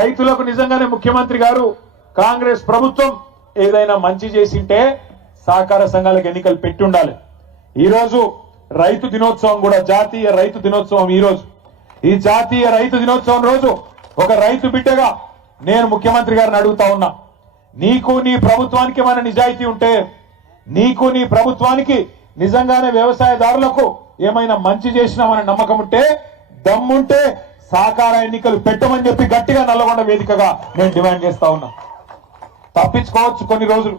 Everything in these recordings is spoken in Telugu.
రైతులకు నిజంగానే ముఖ్యమంత్రి గారు కాంగ్రెస్ ప్రభుత్వం ఏదైనా మంచి చేసింటే సహకార సంఘాలకు ఎన్నికలు పెట్టి ఉండాలి. ఈ రోజు రైతు దినోత్సవం కూడా జాతీయ రైతు దినోత్సవం. ఈ రోజు ఈ జాతీయ రైతు దినోత్సవం రోజు ఒక రైతు బిడ్డగా నేను ముఖ్యమంత్రి గారిని అడుగుతా ఉన్నా, నీకు నీ ప్రభుత్వానికి మన నిజాయితీ ఉంటే, నీకు నీ ప్రభుత్వానికి నిజంగానే వ్యవసాయదారులకు ఏమైనా మంచి చేసినామనే నమ్మకం ఉంటే, దమ్ముంటే సహకార ఎన్నికలు పెట్టమని చెప్పి గట్టిగా నల్లగొండ వేదికగా నేను డిమాండ్ చేస్తా ఉన్నా. తప్పించుకోవచ్చు, కొన్ని రోజులు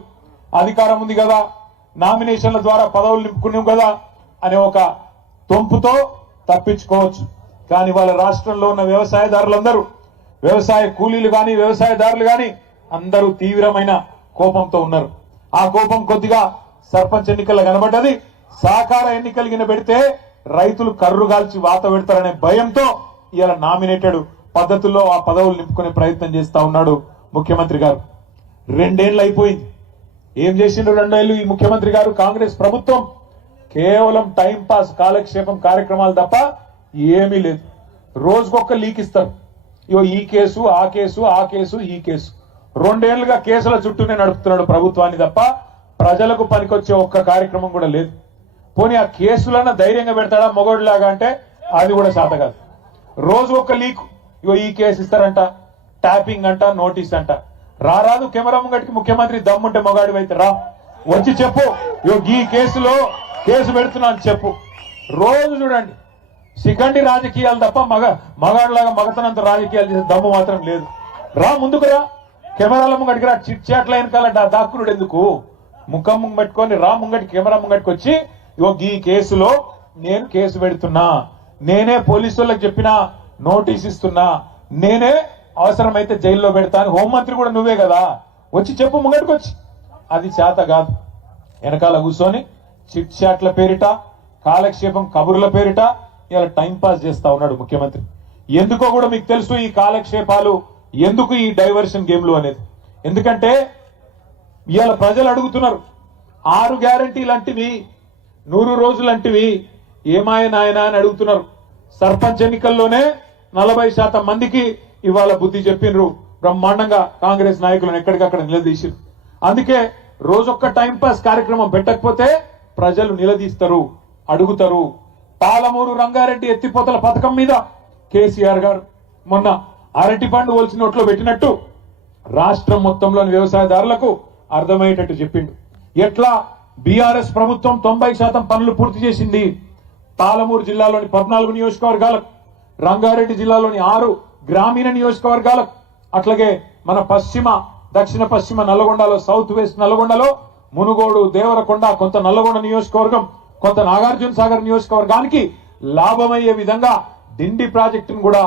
అధికారం ఉంది కదా, నామినేషన్ల ద్వారా పదవులు నింపుకున్నాం కదా అనే ఒక తొంపుతో తప్పించుకోవచ్చు. కానీ వాళ్ళ రాష్ట్రంలో ఉన్న వ్యవసాయదారులందరూ, వ్యవసాయ కూలీలు గాని వ్యవసాయదారులు గాని అందరూ తీవ్రమైన కోపంతో ఉన్నారు. ఆ కోపం కొద్దిగా సర్పంచ్ ఎన్నికల్లో కనబడ్డది. సహకార ఎన్నికలు పెడితే రైతులు కర్రుగాల్చి వాత పెడతారనే భయంతో ఇలా నామినేటెడ్ పద్ధతుల్లో ఆ పదవులు నింపుకునే ప్రయత్నం చేస్తా ఉన్నాడు ముఖ్యమంత్రి గారు. 2 ఏళ్ళు అయిపోయింది. ఏం చేసిండ్రు 2 ఏళ్ళు ఈ ముఖ్యమంత్రి గారు? కాంగ్రెస్ ప్రభుత్వం కేవలం టైం పాస్ కాలక్షేపం కార్యక్రమాలు తప్ప ఏమీ లేదు. రోజుకొక లీక్ ఇస్తారు. ఇగో ఈ కేసు ఆ కేసు ఆ కేసు ఈ కేసు 2 ఏళ్లుగా కేసుల చుట్టూనే నడుపుతున్నాడు ప్రభుత్వాన్ని తప్ప ప్రజలకు పనికొచ్చే ఒక్క కార్యక్రమం కూడా లేదు. పోనీ ఆ కేసులన్నా ధైర్యంగా పెడతాడా మొగోడిలాగా అంటే అది కూడా శాత కాదు. రోజు ఒక లీక్, ఇగో ఈ కేసు ఇస్తారంట, ట్యాపింగ్ అంట, నోటీస్ అంట. రారాదు కెమెరా ముంగటికి ముఖ్యమంత్రి దమ్ముంటే మొగాడి అయితే రా, వచ్చి చెప్పు, ఇగో ఈ కేసులో కేసు పెడుతున్నా అని చెప్పు. రోజు చూడండి శిఖండి రాజకీయాలు తప్ప మగాడిలాగా మగతనంత రాజకీయాలు చేసే దమ్ము మాత్రం లేదు. రా ముందుకు రా, కెమెరాల ముంగటికి రా. చిట్ చాట్ల వెనకాల దాక్కునుడు ఎందుకు? ముఖం ముంగ పెట్టుకొని రా ముంగటి, కెమెరా ముంగటికి వచ్చి ఇగో ఈ కేసులో నేను కేసు పెడుతున్నా, నేనే పోలీసు వాళ్ళకి చెప్పినా, నోటీస్ ఇస్తున్నా, నేనే అవసరమైతే జైల్లో పెడతాను. హోంమంత్రి కూడా నువ్వే కదా, వచ్చి చెప్పు ముంగటికి వచ్చి. అది చేత కాదు. వెనకాల కూర్చొని చిట్ చాట్ల పేరిట, కాలక్షేపం కబుర్ల పేరిట ఇలా టైం పాస్ చేస్తా ఉన్నాడు ముఖ్యమంత్రి. ఎందుకో కూడా మీకు తెలుసు ఈ కాలక్షేపాలు, ఎందుకు ఈ డైవర్షన్ గేమ్లు అనేది. ఎందుకంటే ఇవాళ ప్రజలు అడుగుతున్నారు, 6 గ్యారంటీలు అంటివి, 100 రోజులు అంటివి ఏమాయ నాయనా అని అడుగుతున్నారు. సర్పంచ్ ఎన్నికల్లోనే 40% మందికి ఇవాళ బుద్ధి చెప్పినరు. బ్రహ్మాండంగా కాంగ్రెస్ నాయకులను ఎక్కడికక్కడ నిలదీసిరు. అందుకే రోజొక్క టైం పాస్ కార్యక్రమం పెట్టకపోతే ప్రజలు నిలదీస్తారు, అడుగుతారు. పాలమూరు రంగారెడ్డి ఎత్తిపోతల పథకం మీద కేసీఆర్ గారు మొన్న అరటి పండు ఒలిచి నోట్లో పెట్టినట్టు రాష్ట్రం మొత్తంలోని వ్యవసాయదారులకు అర్థమయ్యేటట్టు చెప్పిండు. ఎట్లా బీఆర్ఎస్ ప్రభుత్వం 90% పనులు పూర్తి చేసింది. పాలమూరు జిల్లాలోని 14 నియోజకవర్గాలకు, రంగారెడ్డి జిల్లాలోని 6 గ్రామీణ నియోజకవర్గాలకు, అట్లాగే మన దక్షిణ పశ్చిమ నల్లగొండలో, సౌత్ వెస్ట్ నల్లగొండలో మునుగోడు, దేవరకొండ, కొంత నల్లగొండ నియోజకవర్గం, కొంత నాగార్జున సాగర్ నియోజకవర్గానికి లాభమయ్యే విధంగా డిండి ప్రాజెక్టును కూడా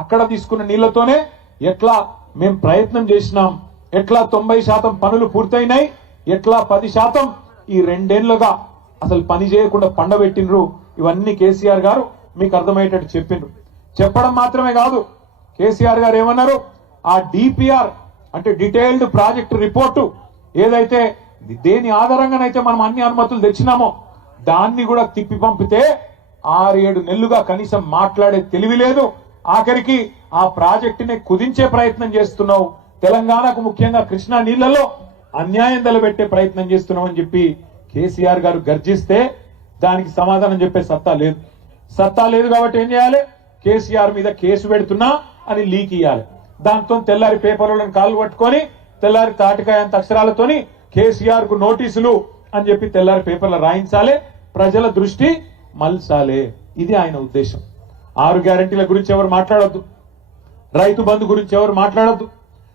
అక్కడ తీసుకున్న నీళ్లతోనే ఎట్లా మేము ప్రయత్నం చేసినాం, ఎట్లా 90% పనులు పూర్తయినాయి, ఎట్లా 10% ఈ 2 ఏళ్లుగా అసలు పని చేయకుండా పండబెట్టినరు. ఇవన్నీ కేసీఆర్ గారు మీకు అర్థమయ్యేటట్టు చెప్పిండ్రు. చెప్పడం మాత్రమే కాదు, కేసీఆర్ గారు ఏమన్నారు, ఆ డిపిఆర్ అంటే డీటెయిల్డ్ ప్రాజెక్ట్ రిపోర్టు ఏదైతే దేని ఆధారంగానైతే మనం అన్ని అనుమతులు తెచ్చినామో దాన్ని కూడా తిప్పి పంపితే 6-7 నెలలుగా కనీసం మాట్లాడే తెలివి లేదు. ఆఖరికి ఆ ప్రాజెక్టుని కుదించే ప్రయత్నం చేస్తున్నావు, తెలంగాణకు ముఖ్యంగా కృష్ణా నీళ్లలో అన్యాయం తలబెట్టే ప్రయత్నం చేస్తున్నామని చెప్పి కేసీఆర్ గారు గర్జిస్తే దానికి సమాధానం చెప్పే సత్తా లేదు. సత్తా లేదు కాబట్టి ఏం చేయాలి? కేసీఆర్ మీద కేసు పెడుతున్నా అని లీక్ ఇయ్యాలి. దాంతో తెల్లారి పేపర్లను కాళ్ళు పట్టుకొని తెల్లారి తాటికాయంత అక్షరాలతోని కేసీఆర్ కు నోటీసులు అని చెప్పి తెల్లారి పేపర్లు రాయించాలి, ప్రజల దృష్టి మల్చాలి. ఇది ఆయన ఉద్దేశం. 6 గ్యారంటీల గురించి ఎవరు మాట్లాడొద్దు, రైతు బంధు గురించి ఎవరు మాట్లాడొద్దు,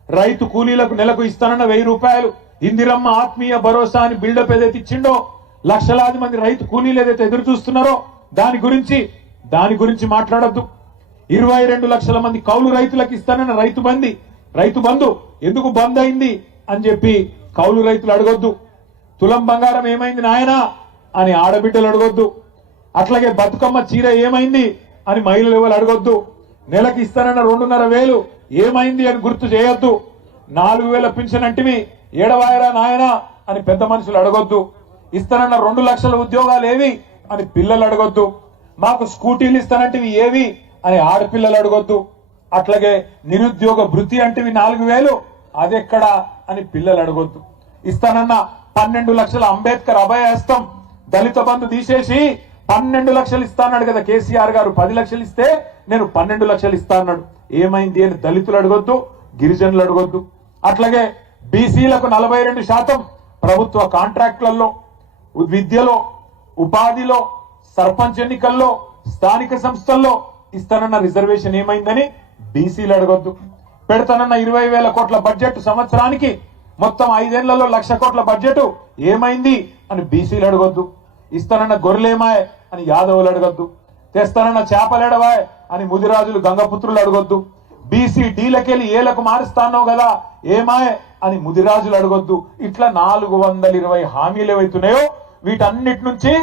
రైతు కూలీలకు నెలకు ఇస్తానన్న 1000 రూపాయలు, ఇందిరమ్మ ఆత్మీయ భరోసా అని బిల్డప్ ఏదైతే ఇచ్చిండో, లక్షలాది మంది రైతు కూలీలు ఏదైతే ఎదురు చూస్తున్నారో దాని గురించి మాట్లాడొద్దు. 22 లక్షల మంది కౌలు రైతులకు ఇస్తానన్న రైతు బంధు ఎందుకు బంద్ అయింది అని చెప్పి కౌలు రైతులు అడగొద్దు. తులం బంగారం ఏమైంది నాయనా అని ఆడబిడ్డలు అడగొద్దు. అట్లాగే బతుకమ్మ చీర ఏమైంది అని మహిళలు ఎవరు అడగొద్దు. నెలకి ఇస్తానన్న 2,500 ఏమైంది అని గుర్తు చేయొద్దు. 4,000 పింఛన్ అంటివి ఏడవాయరా నాయనా అని పెద్ద మనుషులు అడగొద్దు. ఇస్తానన్న 2 లక్షల ఉద్యోగాలు ఏవి అని పిల్లలు అడగొద్దు. మాకు స్కూటీలు ఇస్తానంటివి ఏవి అని ఆడపిల్లలు అడగొద్దు. అట్లాగే నిరుద్యోగ భృతి అంటే 4,000 అదెక్కడా అని పిల్లలు అడగొద్దు. ఇస్తానన్న 12 లక్షల అంబేద్కర్ అభయహస్తం దళిత బంధు తీసేసి 12 లక్షలు ఇస్తా అన్నాడు కదా కేసీఆర్ గారు. 10 లక్షలు ఇస్తే నేను 12 లక్షలు ఇస్తా అన్నాడు. ఏమైంది అని దళితులు అడగొద్దు, గిరిజనులు అడగొద్దు. అట్లాగే బీసీలకు 42% ప్రభుత్వ కాంట్రాక్టులలో, విద్యలో, ఉపాధిలో, సర్పంచ్ ఎన్నికల్లో, స్థానిక సంస్థల్లో ఇస్తానన్న రిజర్వేషన్ ఏమైందని బీసీలు అడగొద్దు. పెడతానన్న 20,000 కోట్ల బడ్జెట్ సంవత్సరానికి మొత్తం 5 ఏళ్లలో 1,00,000 కోట్ల బడ్జెట్ ఏమైంది అని బీసీలు అడగొద్దు. ఇస్తానన్న గొర్రెలేమాయ్ అని యాదవులు అడగొద్దు. తెస్తానన్న చేపలేడవాయ్ అని ముదిరాజులు గంగపుత్రులు అడగొద్దు. బీసీ డీలకెళ్ళి ఏలకు మారుస్తానో కదా ఏమాయ్ అని ముదిరాజులు అడగొద్దు. ఇట్లా 420 హామీలు ఏవైతున్నాయో వీటన్నిటి నుంచి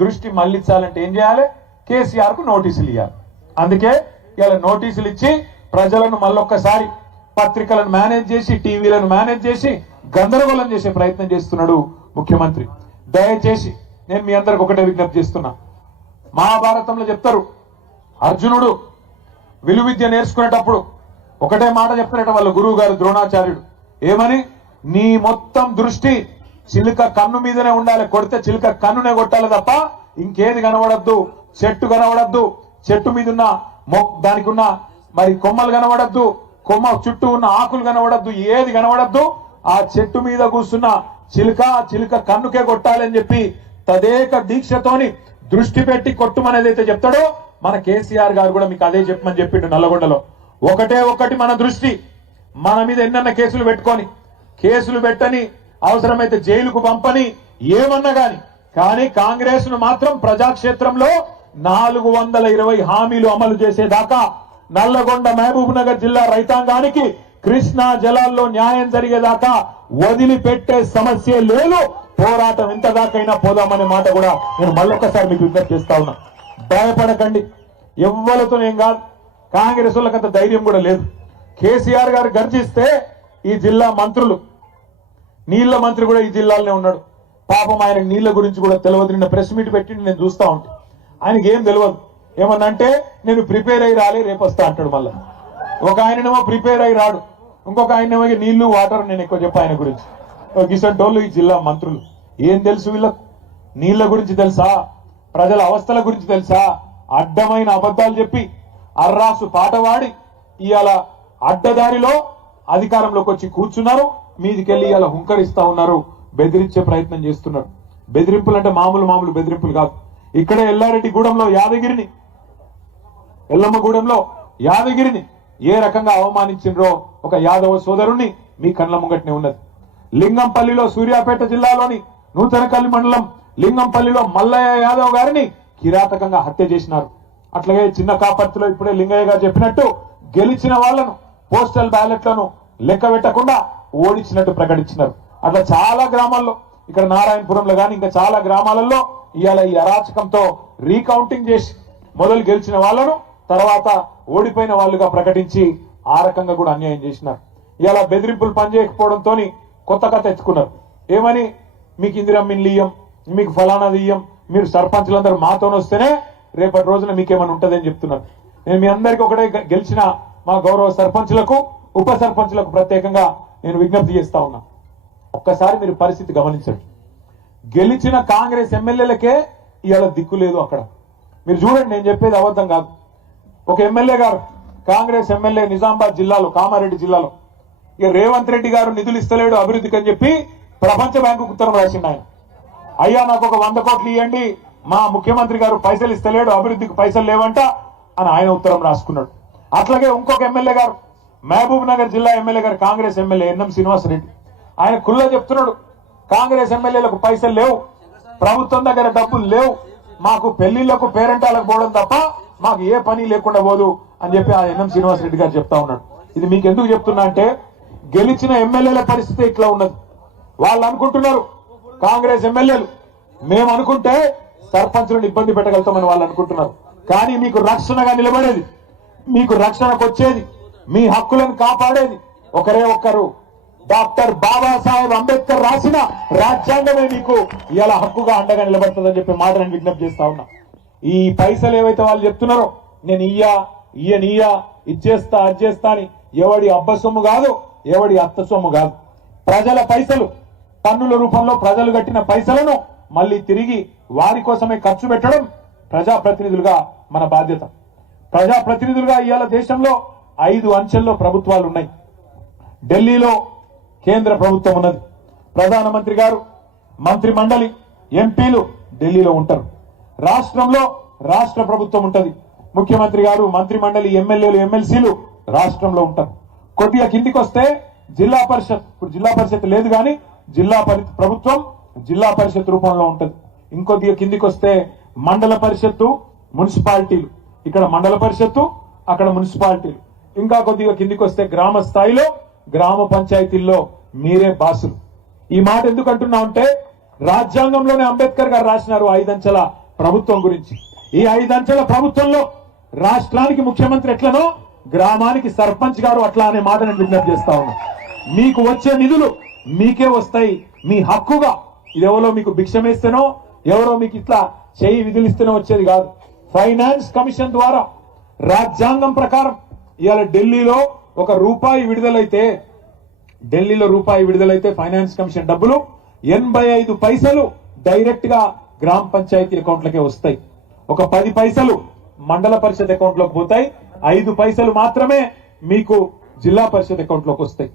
దృష్టి మళ్లించాలంటే ఏం చేయాలి? కేసీఆర్ కు నోటీసులు ఇవ్వాలి. అందుకే ఇలా నోటీసులు ఇచ్చి ప్రజలను మళ్ళొక్కసారి పత్రికలను మేనేజ్ చేసి, టీవీలను మేనేజ్ చేసి గందరగోళం చేసే ప్రయత్నం చేస్తున్నాడు ముఖ్యమంత్రి. దయచేసి నేను మీ అందరికి ఒకటే విజ్ఞప్తి చేస్తున్నా. మహాభారతంలో చెప్తారు, అర్జునుడు విలువిద్య నేర్చుకునేటప్పుడు ఒకటే మాట చెప్తారట వాళ్ళ గురువు గారు ద్రోణాచార్యుడు. ఏమని? నీ మొత్తం దృష్టి చిలుక కన్ను మీదనే ఉండాలి, కొడితే చిలుక కన్నునే కొట్టాలి తప్ప ఇంకేది కనబడద్దు. చెట్టు కనబడద్దు, చెట్టు మీద ఉన్న దానికి ఉన్న మరి కొమ్మలు కనబడద్దు, కొమ్మ చుట్టూ ఉన్న ఆకులు కనబడద్దు, ఏది కనబడద్దు. ఆ చెట్టు మీద కూర్చున్న చిలుక కన్నుకే కొట్టాలి అని చెప్పి తదేక దీక్షతోని దృష్టి పెట్టి కొట్టుమనేది అయితే చెప్తాడో మన కేసీఆర్ గారు కూడా మీకు అదే చెప్పమని చెప్పిండు నల్లగొండలో. ఒకటి మన దృష్టి మన మీద ఎన్నన్న కేసులు పెట్టుకొని, కేసులు పెట్టని, అవసరమైతే జైలుకు పంపని, ఏమన్నా గాని కానీ కాంగ్రెస్ ను మాత్రం ప్రజాక్షేత్రంలో 420 హామీలు అమలు చేసేదాకా నల్లగొండ మహబూబ్ నగర్ జిల్లా రైతాంగానికి కృష్ణా జలాల్లో న్యాయం జరిగేదాకా వదిలిపెట్టే సమస్య లేదు. పోరాటం ఎంత దాకైనా పోదామనే మాట కూడా నేను మళ్ళొక్కసారి మీకు విజ్ఞప్తి చేస్తా ఉన్నా. భయపడకండి, ఎవ్వరితో ఏం కాదు. కాంగ్రెస్ వాళ్ళకి అంత ధైర్యం కూడా లేదు. కేసీఆర్ గారు గర్జిస్తే ఈ జిల్లా మంత్రులు, నీళ్ల మంత్రి కూడా ఈ జిల్లాలోనే ఉన్నాడు. పాపం ఆయనకు నీళ్ల గురించి కూడా తెలియదు. నిన్న ప్రెస్ మీట్ పెట్టి నేను చూస్తా ఉంటే ఆయనకి ఏం తెలియదు. ఏమన్నంటే నేను ప్రిపేర్ అయ్యి రాలే, రేపు వస్తా అంటాడు. మళ్ళా ఒక ఆయననేమో ప్రిపేర్ అయ్యి రాడు, ఇంకొక ఆయనేమో నీళ్లు వాటర్ నేను ఎక్కువ చెప్పా ఆయన గురించి. గిసంటోళ్ళు ఈ జిల్లా మంత్రులు. ఏం తెలుసు వీళ్ళకు? నీళ్ల గురించి తెలుసా? ప్రజల అవస్థల గురించి తెలుసా? అడ్డమైన అబద్ధాలు చెప్పి అర్రాసు పాట వాడి ఇవాళ అడ్డదారిలో అధికారంలోకి వచ్చి కూర్చున్నారు. మీదికెళ్ళి ఇవాళ హుంకరిస్తా ఉన్నారు, బెదిరించే ప్రయత్నం చేస్తున్నారు. బెదిరింపులు అంటే మామూలు బెదిరింపులు కాదు. ఇక్కడే ఎల్లారెడ్డిగూడెంలో యాదగిరిని, ఎల్లమ్మగూడెంలో యాదగిరిని ఏ రకంగా అవమానించిండ్రో ఒక యాదవ సోదరుణ్ణి మీ కళ్ళ ముంగట్నే ఉన్నది. లింగంపల్లిలో, సూర్యాపేట జిల్లాలోని నూతనకల్లి మండలం లింగంపల్లిలో మల్లయ్య యాదవ్ గారిని కిరాతకంగా హత్య చేసినారు. అట్లాగే చిన్న కాపర్తిలో ఇప్పుడే లింగయ్య గారు చెప్పినట్టు గెలిచిన వాళ్లను పోస్టల్ బ్యాలెట్లను లెక్క పెట్టకుండా ఓడించినట్టు ప్రకటించినారు. అట్లా చాలా గ్రామాల్లో, ఇక్కడ నారాయణపురంలో గాని ఇంకా చాలా గ్రామాలలో ఇవాళ ఈ అరాచకంతో రీకౌంటింగ్ చేసి మొదలు గెలిచిన వాళ్లను తర్వాత ఓడిపోయిన వాళ్ళుగా ప్రకటించి ఆ రకంగా కూడా అన్యాయం చేసినారు. ఇవాళ బెదిరింపులు పనిచేయకపోవడంతో కొత్త కథ ఎత్తుకున్నారు. ఏమని? మీకు ఇందిరమ్మిన్లు ఇయ్యం, మీకు ఫలానాది ఇయ్యం, మీరు సర్పంచులందరూ మాతోనే వస్తేనే రేపటి రోజున మీకేమైనా ఉంటుందని చెప్తున్నారు. నేను మీ అందరికీ ఒకటే గెలిచిన మా గౌరవ సర్పంచులకు, ఉప సర్పంచులకు ప్రత్యేకంగా నేను విజ్ఞప్తి చేస్తా ఉన్నా. ఒక్కసారి మీరు పరిస్థితి గమనించండి. గెలిచిన కాంగ్రెస్ ఎమ్మెల్యేలకే ఇవాళ దిక్కు లేదు అక్కడ. మీరు చూడండి, నేను చెప్పేది అబద్ధం కాదు. ఒక ఎమ్మెల్యే గారు, కాంగ్రెస్ ఎమ్మెల్యే నిజామాబాద్ జిల్లాలో, కామారెడ్డి జిల్లాలో, ఇక రేవంత్ రెడ్డి గారు నిధులు ఇస్తలేడు అభివృద్ధికి అని చెప్పి ప్రపంచ బ్యాంకుకు ఉత్తరం రాసిండు ఆయన. అయ్యా నాకు ఒక 100 కోట్లు ఇవ్వండి, మా ముఖ్యమంత్రి గారు పైసలు ఇస్తలేడు, అభివృద్ధికి పైసలు లేవంట అని ఆయన ఉత్తరం రాసుకున్నాడు. అట్లాగే ఇంకొక ఎమ్మెల్యే గారు, మహబూబ్ నగర్ జిల్లా ఎమ్మెల్యే గారు, కాంగ్రెస్ ఎమ్మెల్యే ఎన్ఎం శ్రీనివాసరెడ్డి, ఆయన కుల్లా చెప్తున్నాడు కాంగ్రెస్ ఎమ్మెల్యేలకు పైసలు లేవు, ప్రభుత్వం దగ్గర డబ్బులు లేవు, మాకు పెళ్లిళ్లకు పేరెంటాలకు పోవడం తప్ప మాకు ఏ పని లేకుండా పోదు అని చెప్పి ఆ ఎన్ఎం శ్రీనివాసరెడ్డి గారు చెప్తా ఉన్నాడు. ఇది మీకు ఎందుకు చెప్తున్నా అంటే గెలిచిన ఎమ్మెల్యేల పరిస్థితి ఇట్లా ఉన్నది. వాళ్ళు అనుకుంటున్నారు కాంగ్రెస్ ఎమ్మెల్యేలు మేము అనుకుంటే సర్పంచులను ఇబ్బంది పెట్టగలుగుతామని వాళ్ళు అనుకుంటున్నారు. కానీ మీకు రక్షణగా నిలబడేది, మీకు రక్షణకు వచ్చేది, మీ హక్కులను కాపాడేది ఒకరే ఒక్కరు, డాక్టర్ బాబాసాహెబ్ అంబేద్కర్ రాసిన రాజ్యాంగమే మీకు ఇలా హక్కుగా అండగా నిలబడుతుందని చెప్పి మాట నేను విజ్ఞప్తి చేస్తా ఉన్నా. ఈ పైసలు ఏవైతే వాళ్ళు చెప్తున్నారో నేను ఇయ్యా ఇచ్చేస్తా అచ్చేస్తా అని ఎవడి అబ్బ సొమ్ము కాదు, ఎవడి అత్త సొమ్ము కాదు. ప్రజల పైసలు, పన్నుల రూపంలో ప్రజలు కట్టిన పైసలను మళ్ళీ తిరిగి వారి కోసమే ఖర్చు పెట్టడం ప్రజాప్రతినిధులుగా మన బాధ్యత. ప్రజాప్రతినిధులుగా ఇవాళ దేశంలో 5 అంచెల్లో ప్రభుత్వాలు ఉన్నాయి. ఢిల్లీలో కేంద్ర ప్రభుత్వం ఉన్నది. ప్రధానమంత్రి గారు, మంత్రి మండలి, ఎంపీలు ఢిల్లీలో ఉంటారు. రాష్ట్రంలో రాష్ట్ర ప్రభుత్వం ఉంటది. ముఖ్యమంత్రి గారు, మంత్రి మండలి, ఎమ్మెల్యేలు, ఎమ్మెల్సీలు రాష్ట్రంలో ఉంటారు. కొద్దిగా కిందికి వస్తే జిల్లా పరిషత్, ఇప్పుడు జిల్లా పరిషత్ లేదు కానీ ప్రభుత్వం జిల్లా పరిషత్ రూపంలో ఉంటది. ఇంకొద్దిగా కిందికి వస్తే మండల పరిషత్తు, మున్సిపాలిటీలు, ఇక్కడ మండల పరిషత్తు, అక్కడ మున్సిపాలిటీలు. ఇంకా కొద్దిగా కిందికి వస్తే గ్రామ స్థాయిలో గ్రామ పంచాయతీల్లో మీరే బాసులు. ఈ మాట ఎందుకు అంటున్నా అంటే రాజ్యాంగంలోనే అంబేద్కర్ గారు రాసినారు 5 అంచెల ప్రభుత్వం గురించి. ఈ 5 అంచెల ప్రభుత్వంలో రాష్ట్రానికి ముఖ్యమంత్రి ఎట్లనో గ్రామానికి సర్పంచ్ గారు అట్లా అనే మాట నేను విజ్ఞప్తి చేస్తా ఉన్నా. మీకు వచ్చే నిధులు మీకే వస్తాయి, మీ హక్కుగా. ఇది ఎవరో మీకు భిక్షమేస్తేనో, ఎవరో మీకు ఇట్లా చేయి విధులిస్తేనో వచ్చేది కాదు. ఫైనాన్స్ కమిషన్ ద్వారా రాజ్యాంగం ప్రకారం ఇవాళ ఢిల్లీలో రూపాయి విడుదలైతే ఫైనాన్స్ కమిషన్ డబ్బులు 85 పైసలు డైరెక్ట్ గా గ్రామ పంచాయతీ అకౌంట్లకే వస్తాయి. 10 పైసలు మండల పరిషత్ అకౌంట్ లోకి పోతాయి. 5 పైసలు మాత్రమే మీకు జిల్లా పరిషత్ అకౌంట్ లోకి వస్తాయి.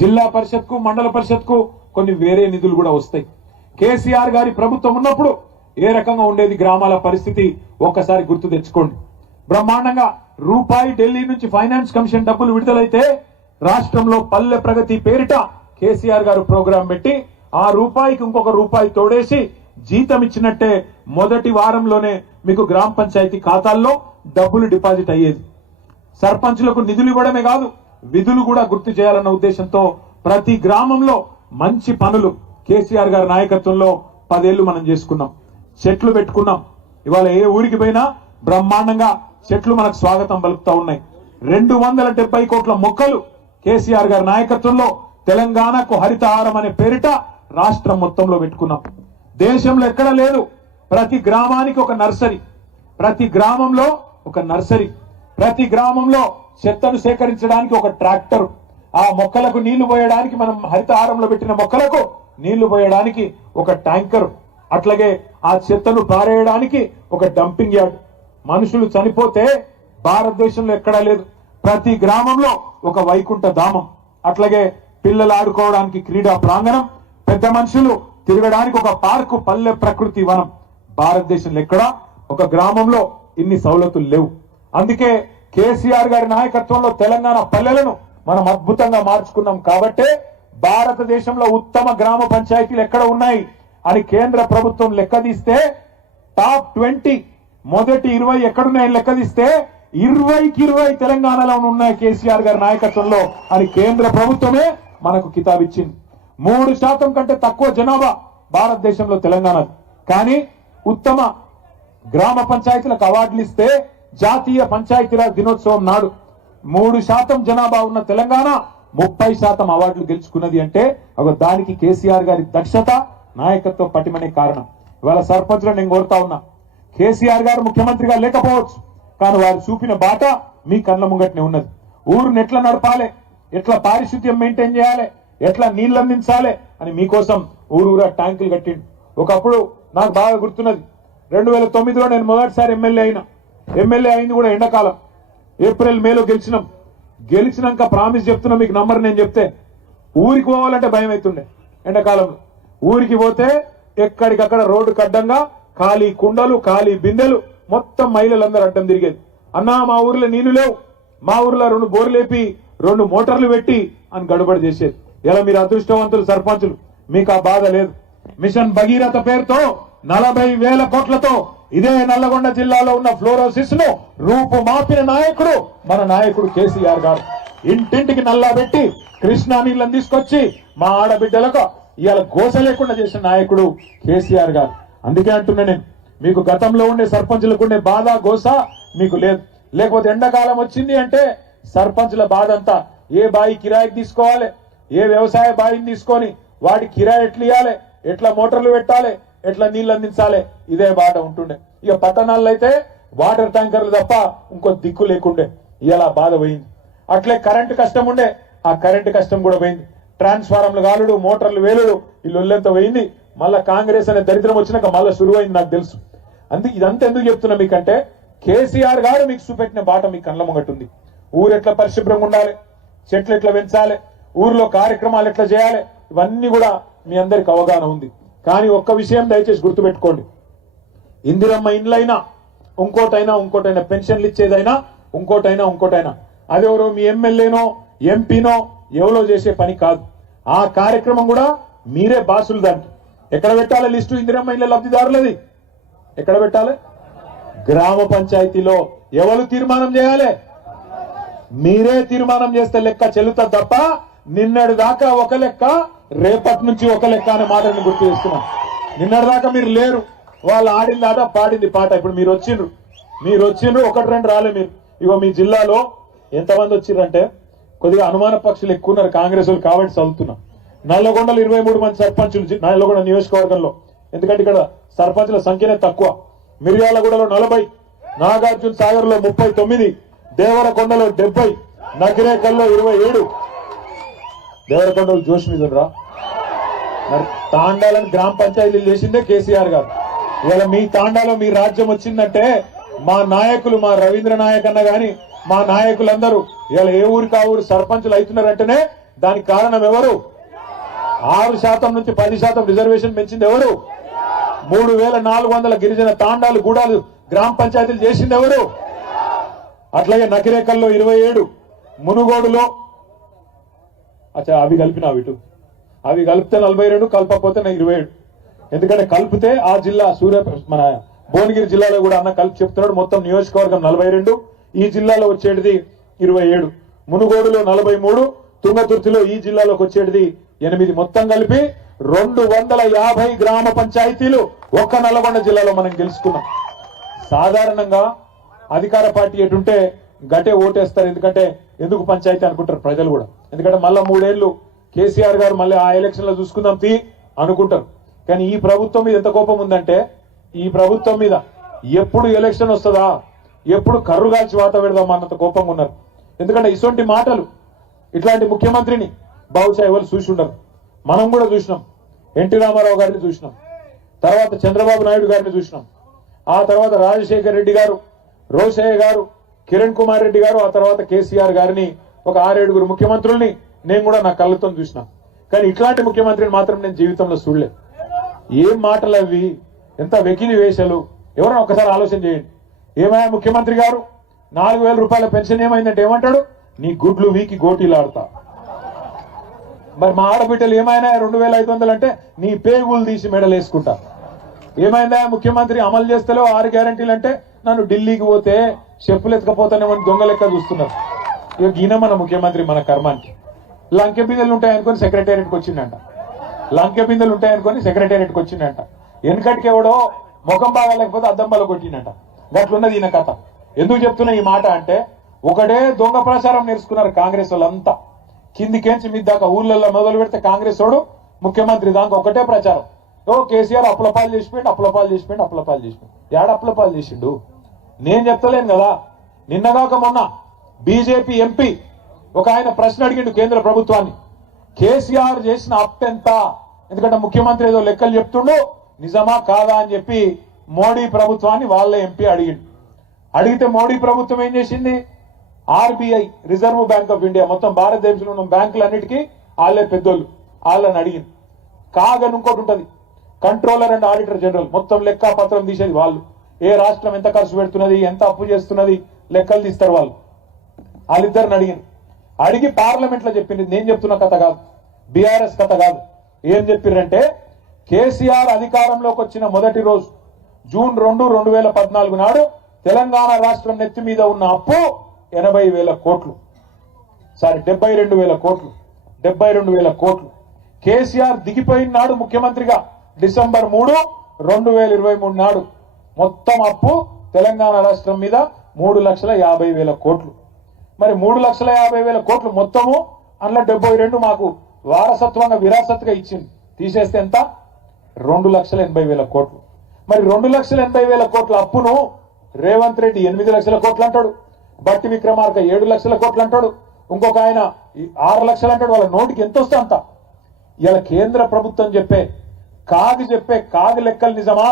జిల్లా పరిషత్ కు, మండల పరిషత్ కు కొన్ని వేరే నిధులు కూడా వస్తాయి. కేసీఆర్ గారి ప్రభుత్వం ఉన్నప్పుడు ఏ రకంగా ఉండేది గ్రామాల పరిస్థితి ఒక్కసారి గుర్తు తెచ్చుకోండి. బ్రహ్మాండంగా రూపాయి ఢిల్లీ నుంచి ఫైనాన్స్ కమిషన్ డబ్బులు విడుదలైతే రాష్ట్రంలో పల్లె ప్రగతి పేరిట కేసీఆర్ గారు ప్రోగ్రాం పెట్టి ఆ రూపాయికి ఇంకొక రూపాయి తోడేసి జీతం ఇచ్చినట్టే మొదటి వారంలోనే మీకు గ్రామ పంచాయతీ ఖాతాల్లో డబ్బులు డిపాజిట్ అయ్యేది. సర్పంచులకు నిధులు ఇవ్వడమే కాదు, విధులు కూడా గుర్తు చేయాలన్న ఉద్దేశంతో ప్రతి గ్రామంలో మంచి పనులు కేసీఆర్ గారి నాయకత్వంలో 10 ఏళ్లు మనం చేసుకున్నాం. చెట్లు పెట్టుకున్నాం. ఇవాళ ఏ ఊరికి పోయినా బ్రహ్మాండంగా చెట్లు మనకు స్వాగతం పలుకుతా ఉన్నాయి. 270 కోట్ల మొక్కలు కేసీఆర్ గారి నాయకత్వంలో తెలంగాణకు హరితహారం అనే పేరిట రాష్ట్రం మొత్తంలో పెట్టుకున్నాం. దేశంలో ఎక్కడ లేదు. ప్రతి గ్రామానికి ఒక నర్సరీ, ప్రతి గ్రామంలో ఒక నర్సరీ, ప్రతి గ్రామంలో చెత్తను సేకరించడానికి ఒక ట్రాక్టర్, ఆ మొక్కలకు నీళ్లు పోయడానికి, మనం హరితహారంలో పెట్టిన మొక్కలకు నీళ్లు పోయడానికి ఒక ట్యాంకర్, అట్లాగే ఆ చెత్తను పారేయడానికి ఒక డంపింగ్ యార్డ్. మనుషులు చనిపోతే భారతదేశంలో ఎక్కడా లేదు. ప్రతి గ్రామంలో ఒక వైకుంఠ ధామం, అట్లాగే పిల్లలు ఆడుకోవడానికి క్రీడా ప్రాంగణం, పెద్ద మనుషులు తిరగడానికి ఒక పార్కు, పల్లె ప్రకృతి వనం. భారతదేశంలో ఎక్కడా ఒక గ్రామంలో ఇన్ని సౌలతులు లేవు. అందుకే కేసీఆర్ గారి నాయకత్వంలో తెలంగాణ పల్లెలను మనం అద్భుతంగా మార్చుకున్నాం. కాబట్టే భారతదేశంలో ఉత్తమ గ్రామ పంచాయతీలు ఎక్కడ ఉన్నాయి అని కేంద్ర ప్రభుత్వం లెక్కదీస్తే టాప్ 20 మొదటి 20 ఎక్కడున్నాయని లెక్కదీస్తే 20కి 20 తెలంగాణలో ఉన్నాయి కేసీఆర్ గారి నాయకత్వంలో అని కేంద్ర ప్రభుత్వమే మనకు కితాబిచ్చింది. 3% కంటే తక్కువ జనాభా భారతదేశంలో తెలంగాణ. కానీ ఉత్తమ గ్రామ పంచాయతీలకు అవార్డులు ఇస్తే జాతీయ పంచాయతీరాజ్ దినోత్సవం నాడు 3% జనాభా ఉన్న తెలంగాణ 30% అవార్డులు గెలుచుకున్నది అంటే దానికి కేసీఆర్ గారి దక్షత, నాయకత్వ పటిమనే కారణం. ఇవాళ సర్పంచులను నేను కోరుతా ఉన్నా, కేసీఆర్ గారు ముఖ్యమంత్రిగా లేకపోవచ్చు, కానీ వారు చూపిన బాట మీ కళ్ళ ముంగట్నే ఉన్నది. ఊరుని ఎట్లా నడపాలి, ఎట్లా పారిశుద్ధ్యం మెయింటైన్ చేయాలి, ఎట్లా నీళ్లు అందించాలి అని మీకోసం ఊరూరా ట్యాంకులు కట్టిండు. ఒకప్పుడు నాకు బాగా గుర్తున్నది, 2009లో నేను మొదటిసారి ఎమ్మెల్యే అయింది కూడా ఎండాకాలం, ఏప్రిల్ మేలో గెలిచినాం. గెలిచినాక ప్రామిస్ చెప్తున్నా మీకు, నంబర్ నేను చెప్తే ఊరికి పోవాలంటే భయం అవుతుండే. ఎండాకాలంలో ఊరికి పోతే ఎక్కడికక్కడ రోడ్డు కడ్డంగా ఖాళీ కుండలు, ఖాళీ బిందెలు, మొత్తం మహిళలందరూ అడ్డం తిరిగేది. అన్నా మా ఊర్లో నీళ్లు లేవు, మా ఊర్లో 2 బోర్లు లేపి 2 మోటార్లు పెట్టి అని గడబడి చేసేది. ఇలా మీరు అదృష్టవంతులు సర్పంచులు, మీకు ఆ బాధ లేదు. మిషన్ భగీరథ పేరుతో 40,000 కోట్లతో ఇదే నల్లగొండ జిల్లాలో ఉన్న ఫ్లోరోసిస్ ను రూపు మాపిన నాయకుడు మన నాయకుడు కేసీఆర్ గారు. ఇంటింటికి నల్లా పెట్టి కృష్ణా నీళ్ళని తీసుకొచ్చి మా ఆడబిడ్డలకు ఇవాళ గోస లేకుండా చేసిన నాయకుడు కేసీఆర్ గారు. అందుకే అంటున్నా నేను, మీకు గతంలో ఉండే సర్పంచులకు ఉండే బాధ, గోస మీకు లేదు. లేకపోతే ఎండాకాలం వచ్చింది అంటే సర్పంచుల బాధ అంతా ఏ బాయి కిరాయికి తీసుకోవాలి, ఏ వ్యవసాయ బాయిని తీసుకొని వాటి కిరాయి ఎట్లా ఇవ్వాలి, ఎట్లా మోటార్లు పెట్టాలి, ఎట్లా నీళ్లు అందించాలి, ఇదే బాట ఉంటుండే. ఇక పట్టణాల్లో అయితే వాటర్ ట్యాంకర్లు తప్ప ఇంకో దిక్కు లేకుండే. ఇలా బాధ పోయింది. అట్లే కరెంటు కష్టం ఉండే, ఆ కరెంటు కష్టం కూడా పోయింది. ట్రాన్స్ఫారంలు కాలుడు, మోటార్లు వేలుడు, ఈ లొల్లెంత పోయింది. మళ్ళా కాంగ్రెస్ అనే దరిద్రం వచ్చినాక మళ్ళా శురువైంది. నాకు తెలుసు. ఇదంతా ఎందుకు చెప్తున్నా మీకంటే, కేసీఆర్ గారు మీకు చూపెట్టిన బాట మీకు కళ్ళ ముంగట్టుంది. ఊరు ఎట్లా పరిశుభ్రంగా ఉండాలి, చెట్లు ఎట్లా పెంచాలి, ఊర్లో కార్యక్రమాలు ఎట్లా చేయాలి, ఇవన్నీ కూడా మీ అందరికి అవగాహన ఉంది. కానీ ఒక్క విషయం దయచేసి గుర్తుపెట్టుకోండి, ఇందిరమ్మ ఇండ్లైనా ఇంకోటైనా పెన్షన్లు ఇచ్చేదైనా ఇంకోటైనా అదెవరో మీ ఎమ్మెల్యేనో ఎంపీనో ఎవరో చేసే పని కాదు. ఆ కార్యక్రమం కూడా మీరే బాసులు. దానికి ఎక్కడ పెట్టాలి లిస్టు? ఇందిరమ్మ ఇండ్ల లబ్ధిదారులది ఎక్కడ పెట్టాలి? గ్రామ పంచాయతీలో. ఎవరు తీర్మానం చేయాలి? మీరే తీర్మానం చేస్తే లెక్క చెల్లుతా తప్ప నిన్నటి దాకా ఒక లెక్క, రేపటి నుంచి ఒక లెక్క అనే మాటని గుర్తు చేస్తున్నాం. నిన్నటి దాకా మీరు లేరు, వాళ్ళు ఆడింది ఆట పాడింది పాట. ఇప్పుడు మీరు వచ్చిండ్రు, ఒకటి రెండు రాలే. మీరు ఇగో మీ జిల్లాలో ఎంతమంది వచ్చిర్రంటే కొద్దిగా అనుమాన పక్షులు ఎక్కువ ఉన్నారు కాంగ్రెస్ వాళ్ళు కాబట్టి చదువుతున్నాం. నల్లగొండలో 23 మంది సర్పంచులు నల్లగొండ నియోజకవర్గంలో, ఎందుకంటే ఇక్కడ సర్పంచుల సంఖ్యనే తక్కువ. మిర్యాలగూడలో 40, నాగార్జున సాగర్ లో 39, దేవరకొండలో 70, నకిరేకల్లో 27. దేవరకొండలో జోష్ మీద రా. మరి తాండాలను గ్రామ పంచాయతీలు చేసిందే కేసీఆర్ గారు. ఇవాళ మీ తాండాలో మీ రాజ్యం వచ్చిందంటే మా నాయకులు, మా రవీంద్ర నాయక్ అన్న గాని మా నాయకులందరూ ఇవాళ ఏ ఊరికి ఆ ఊరు సర్పంచులు అవుతున్నారంటేనే దానికి కారణం ఎవరు? 6% నుంచి 10% రిజర్వేషన్ పెంచింది ఎవరు? 3400 గిరిజన తాండాలు గూడాలు గ్రామ పంచాయతీలు చేసింది ఎవరు? అట్లాగే నకిరేకల్లో 27, మునుగోడులో అవి కలిపిన అవి కలిపితే 42, కలపకపోతే 27. ఎందుకంటే కలిపితే ఆ జిల్లా మన భువనగిరి జిల్లాలో కూడా అన్న కలిపి చెప్తున్నాడు. మొత్తం నియోజకవర్గం 42, ఈ జిల్లాలో వచ్చేటిది 27, మునుగోడులో 43, తుంగతుర్తిలో ఈ జిల్లాలోకి వచ్చేటిది 8. మొత్తం కలిపి 250 గ్రామ పంచాయతీలు ఒక్క నల్లగొండ జిల్లాలో మనం గెలుచుకున్నాం. సాధారణంగా అధికార పార్టీ ఎటుంటే గటే ఓటేస్తారు. ఎందుకు పంచాయతీ అనుకుంటారు ప్రజలు కూడా. ఎందుకంటే మళ్ళా 3 ఏళ్లు కేసీఆర్ గారు మళ్ళీ ఆ ఎలక్షన్ లో చూసుకుందాం అనుకుంటారు. కానీ ఈ ప్రభుత్వం మీద ఎంత కోపం ఉందంటే, ఈ ప్రభుత్వం మీద ఎప్పుడు ఎలక్షన్ వస్తుందా, ఎప్పుడు కర్రు కాల్చి వాత పెడదాం అన్నంత కోపంగా ఉన్నారు. ఎందుకంటే ఇటువంటి మాటలు, ఇట్లాంటి ముఖ్యమంత్రిని బహుశా ఎవరు చూసి ఉండరు. మనం కూడా చూసినాం. ఎన్టీ రామారావు గారిని చూసినాం, తర్వాత చంద్రబాబు నాయుడు గారిని చూసినాం, ఆ తర్వాత రాజశేఖర్ రెడ్డి గారు, రోషయ్య గారు, కిరణ్ కుమార్ రెడ్డి గారు, ఆ తర్వాత కేసీఆర్ గారిని, ఒక 6-7 ముఖ్యమంత్రుల్ని నేను కూడా నా కళ్ళతో చూసినా. కానీ ఇట్లాంటి ముఖ్యమంత్రిని మాత్రం నేను జీవితంలో చూడలేదు. ఏం మాటలు అవి, ఎంత వెకిలి వేషాలు. ఎవరైనా ఒకసారి ఆలోచన చేయండి. ఏమైనా ముఖ్యమంత్రి గారు 4000 రూపాయల పెన్షన్ ఏమైందంటే ఏమంటాడు? నీ గుడ్లు వీకి గోటీలు ఆడతా. మరి మా ఆడబిడ్డలు ఏమైనా 2500 అంటే నీ పేగులు తీసి మెడలు వేసుకుంటా. ఏమైందా ముఖ్యమంత్రి అమలు చేస్తలేవు 6 గ్యారంటీలు అంటే నన్ను ఢిల్లీకి పోతే చెప్పులు ఎత్తుకపోతానేమని దొంగ లెక్క చూస్తున్నారు. ఇక ఈయన మన ముఖ్యమంత్రి మన కర్మానికి. లంకె బిందెలు ఉంటాయనుకొని సెక్రటేరియట్కి వచ్చిందంట. వెనకటికి ఎవడో ముఖం బాగా లేకపోతే అద్దం బల కొట్టిందంట. గట్లున్నది ఈయన కథ. ఎందుకు చెప్తున్నా ఈ మాట అంటే, ఒకటే దొంగ ప్రచారం నేర్చుకున్నారు కాంగ్రెస్ వాళ్ళంతా. కిందికేంచి మీ దాకా ఊర్లలో మొదలు పెడితే కాంగ్రెస్ వాడు ముఖ్యమంత్రి దాకా ఒకటే ప్రచారం. కేసీఆర్ అప్పులపాలు చేసిపోయిండు. ఏడ అప్పులపాలు చేసిండు? నేను చెప్తలేను కదా. నిన్నగాక మొన్న బీజేపీ ఎంపీ ఒక ఆయన ప్రశ్న అడిగిండు కేంద్ర ప్రభుత్వాన్ని, కేసీఆర్ చేసిన అప్పెంత? ఎందుకంటే ముఖ్యమంత్రి ఏదో లెక్కలు చెప్తుండు, నిజమా కాదా అని చెప్పి మోడీ ప్రభుత్వాన్ని వాళ్ళ ఎంపీ అడిగితే మోడీ ప్రభుత్వం ఏం చేసింది? RBI, reserve bank of India, మొత్తం భారతదేశంలో ఉన్న బ్యాంకులన్నిటికీ వాళ్ళే పెద్దోళ్ళు, వాళ్ళని అడిగింది. కాగని ఇంకోటి ఉంటది, కంట్రోలర్ అండ్ ఆడిటర్ జనరల్, మొత్తం లెక్క పత్రం తీసేది వాళ్ళు. ఏ రాష్ట్రం ఎంత ఖర్చు పెడుతున్నది, ఎంత అప్పు చేస్తున్నది లెక్కలు తీస్తారు వాళ్ళు. వాళ్ళిద్దరిని అడిగి పార్లమెంట్ లో చెప్పింది. నేను చెప్తున్న కథ కాదు, బీఆర్ఎస్ కథ కాదు. ఏం చెప్పిర్రంటే, కేసీఆర్ అధికారంలోకి వచ్చిన మొదటి రోజు జూన్ 2, 2014 నాడు తెలంగాణ రాష్ట్రం నెత్తి మీద ఉన్న అప్పు 80,000 కోట్లు. 72,000 కోట్లు. 72,000 కోట్లు. కేసీఆర్ దిగిపోయిన నాడు ముఖ్యమంత్రిగా డిసెంబర్ 3, 2023 నాడు మొత్తం అప్పు తెలంగాణ రాష్ట్రం మీద 3,50,000 కోట్లు. మరి 3,50,000 కోట్లు మొత్తము, అందులో 72 మాకు వారసత్వంగా విరాసత్తుగా ఇచ్చింది. తీసేస్తే ఎంత? 2,80,000 కోట్లు. మరి 2,80,000 కోట్ల అప్పును రేవంత్ రెడ్డి 8 లక్షల కోట్లు అంటాడు, బట్టి విక్రమార్క 7 లక్షల కోట్లు అంటాడు, ఇంకొక ఆయన 6 లక్షలు అంటాడు. వాళ్ళ నోటికి ఎంత వస్తే అంత. ఇలా కేంద్ర ప్రభుత్వం చెప్పే కాగి లెక్కలు నిజమా,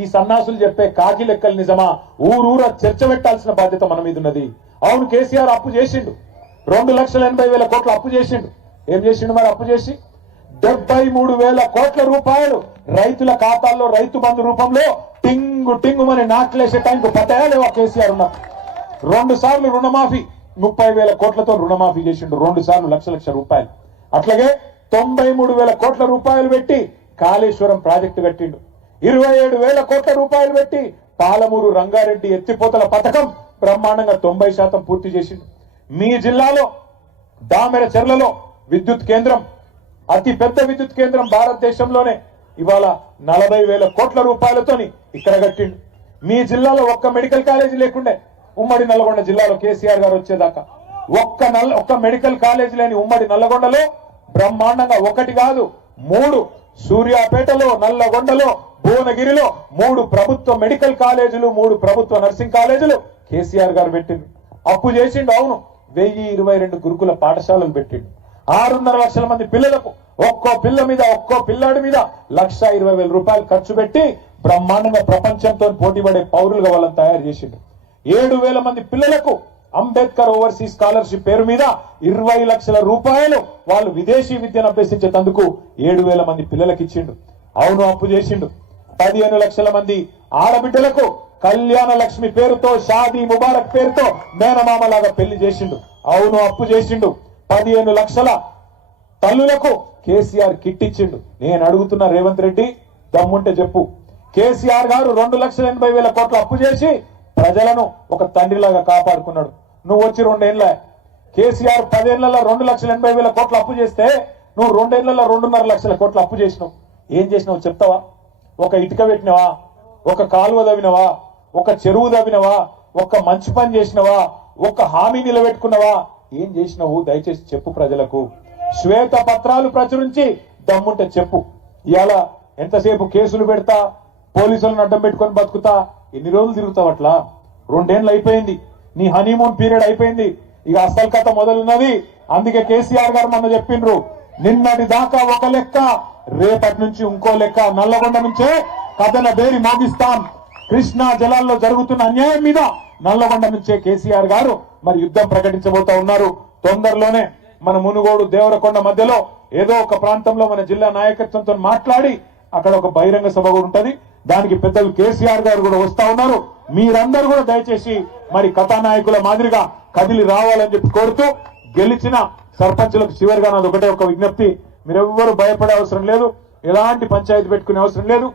ఈ సన్నాసులు చెప్పే కాకి లెక్కలు నిజమా, ఊరూర చర్చ పెట్టాల్సిన బాధ్యత మన మీద ఉన్నది. అవును, కేసీఆర్ అప్పు చేసిండు, 2,80,000 కోట్లు అప్పు చేసిండు. ఏం చేసిండు మరి అప్పు చేసి? 73,000 కోట్ల రూపాయలు రైతుల ఖాతాల్లో రైతు బంధు రూపంలో టింగు మన నాట్లేసే టైంకు పట్టాయా లేవా? కేసీఆర్ ఉన్న 2 సార్లు రుణమాఫీ, 30,000 కోట్లతో రుణమాఫీ చేసిండు, 2 సార్లు లక్ష రూపాయలు. అట్లాగే 93,000 కోట్ల రూపాయలు పెట్టి కాళేశ్వరం ప్రాజెక్టు కట్టిండు. 27,000 కోట్ల రూపాయలు పెట్టి పాలమూరు రంగారెడ్డి ఎత్తిపోతల పథకం బ్రహ్మాండంగా 90% పూర్తి చేసిండు. మీ జిల్లాలో దామెర చెర్లలో విద్యుత్ కేంద్రం, అతి పెద్ద విద్యుత్ కేంద్రం భారతదేశంలోనే, ఇవాళ 40,000 కోట్ల రూపాయలతోని ఇక్కడ కట్టిండు. మీ జిల్లాలో ఒక్క మెడికల్ కాలేజీ లేకుండే, ఉమ్మడి నల్లగొండ జిల్లాలో కేసీఆర్ గారు వచ్చేదాకా ఒక్క మెడికల్ కాలేజీ లేని ఉమ్మడి నల్లగొండలో బ్రహ్మాండంగా 1 కాదు 3, సూర్యాపేటలో, నల్లగొండలో, భువనగిరిలో 3 ప్రభుత్వ మెడికల్ కాలేజీలు, 3 ప్రభుత్వ నర్సింగ్ కాలేజీలు కేసీఆర్ గారు పెట్టిండు. అప్పు చేసిండు. అవును, 1022 గురుకుల పాఠశాలలు పెట్టిండు. 6.5 లక్షల మంది పిల్లలకు ఒక్కో పిల్లాడి మీద 1,20,000 రూపాయలు ఖర్చు పెట్టి బ్రహ్మాండంగా ప్రపంచంతో పోటీపడే పౌరులుగా వాళ్ళని తయారు చేసిండు. 7,000 మంది పిల్లలకు అంబేద్కర్ ఓవర్సీస్ స్కాలర్షిప్ పేరు మీద 20 లక్షల రూపాయలు వాళ్ళు విదేశీ విద్యను అభ్యసించేందుకు 7,000 మంది పిల్లలకు ఇచ్చిండు. అవును, అప్పు చేసిండు. 15 లక్షల మంది ఆడబిడ్డలకు కళ్యాణ లక్ష్మి పేరుతో, షాదీ ముబారక్ పేరుతో మేనమామలాగా పెళ్లి చేసిండు. అవును, అప్పు చేసిండు. 15 లక్షల తల్లులకు కేసీఆర్ కిట్ ఇచ్చిండు. నేను అడుగుతున్నా రేవంత్ రెడ్డి, దమ్ముంటే చెప్పు, కేసీఆర్ గారు 2,80,000 కోట్ల అప్పు చేసి ప్రజలను ఒక తండ్రిలాగా కాపాడుకున్నాడు. నువ్వు వచ్చి 2 ఏళ్ళ, కేసీఆర్ 10 ఏళ్లలో 2,80,000 కోట్ల అప్పు చేస్తే నువ్వు 2 ఏళ్లలో 2.5 లక్షల కోట్ల అప్పు చేసినావు. ఏం చేసినావు చెప్తావా? ఒక ఇటుక పెట్టినవా? ఒక కాలువ తవ్వినవా? ఒక చెరువు తవ్వినవా? ఒక మంచి పని చేసినవా? ఒక హామీ నిలబెట్టుకున్నావా? ఏం చేసినావు? దయచేసి చెప్పు ప్రజలకు. శ్వేత పత్రాలు ప్రచురించి దమ్ముంటే చెప్పు. ఇవాళ ఎంతసేపు కేసులు పెడతా, పోలీసులను అడ్డం పెట్టుకొని బతుకుతా, ఎన్ని రోజులు తిరుగుతావు అట్లా? 2 ఏళ్ళు అయిపోయింది, నీ హనీమూన్ పీరియడ్ అయిపోయింది, ఇక అసలు కథ మొదలున్నది. అందుకే కేసీఆర్ గారు మొన్న చెప్పిండ్రు, నిన్నటి దాకా ఒక లెక్క, రేపటి నుంచి ఇంకో లెక్క. నల్లగొండ నుంచే కథన బేరి మోగిస్తాం. కృష్ణా జలాల్లో జరుగుతున్న అన్యాయం మీద నల్లగొండ నుంచే కేసీఆర్ గారు మరి యుద్ధం ప్రకటించబోతా ఉన్నారు. తొందరలోనే మన మునుగోడు దేవరకొండ మధ్యలో ఏదో ఒక ప్రాంతంలో మన జిల్లా నాయకత్వంతో మాట్లాడి అక్కడ ఒక బహిరంగ సభ కూడా ఉంటది. దానికి పెద్దలు కేసీఆర్ గారు కూడా వస్తా ఉన్నారు. మీరందరూ కూడా దయచేసి మరి కథానాయకుల మాదిరిగా కదిలి రావాలని చెప్పి కోరుతూ, గెలిచిన సర్పంచులకు చివరిగా నాది ఒకటే ఒక విజ్ఞప్తి, మీరెవ్వరూ భయపడే అవసరం లేదు, ఎలాంటి పంచాయతీ పెట్టుకునే అవసరం లేదు.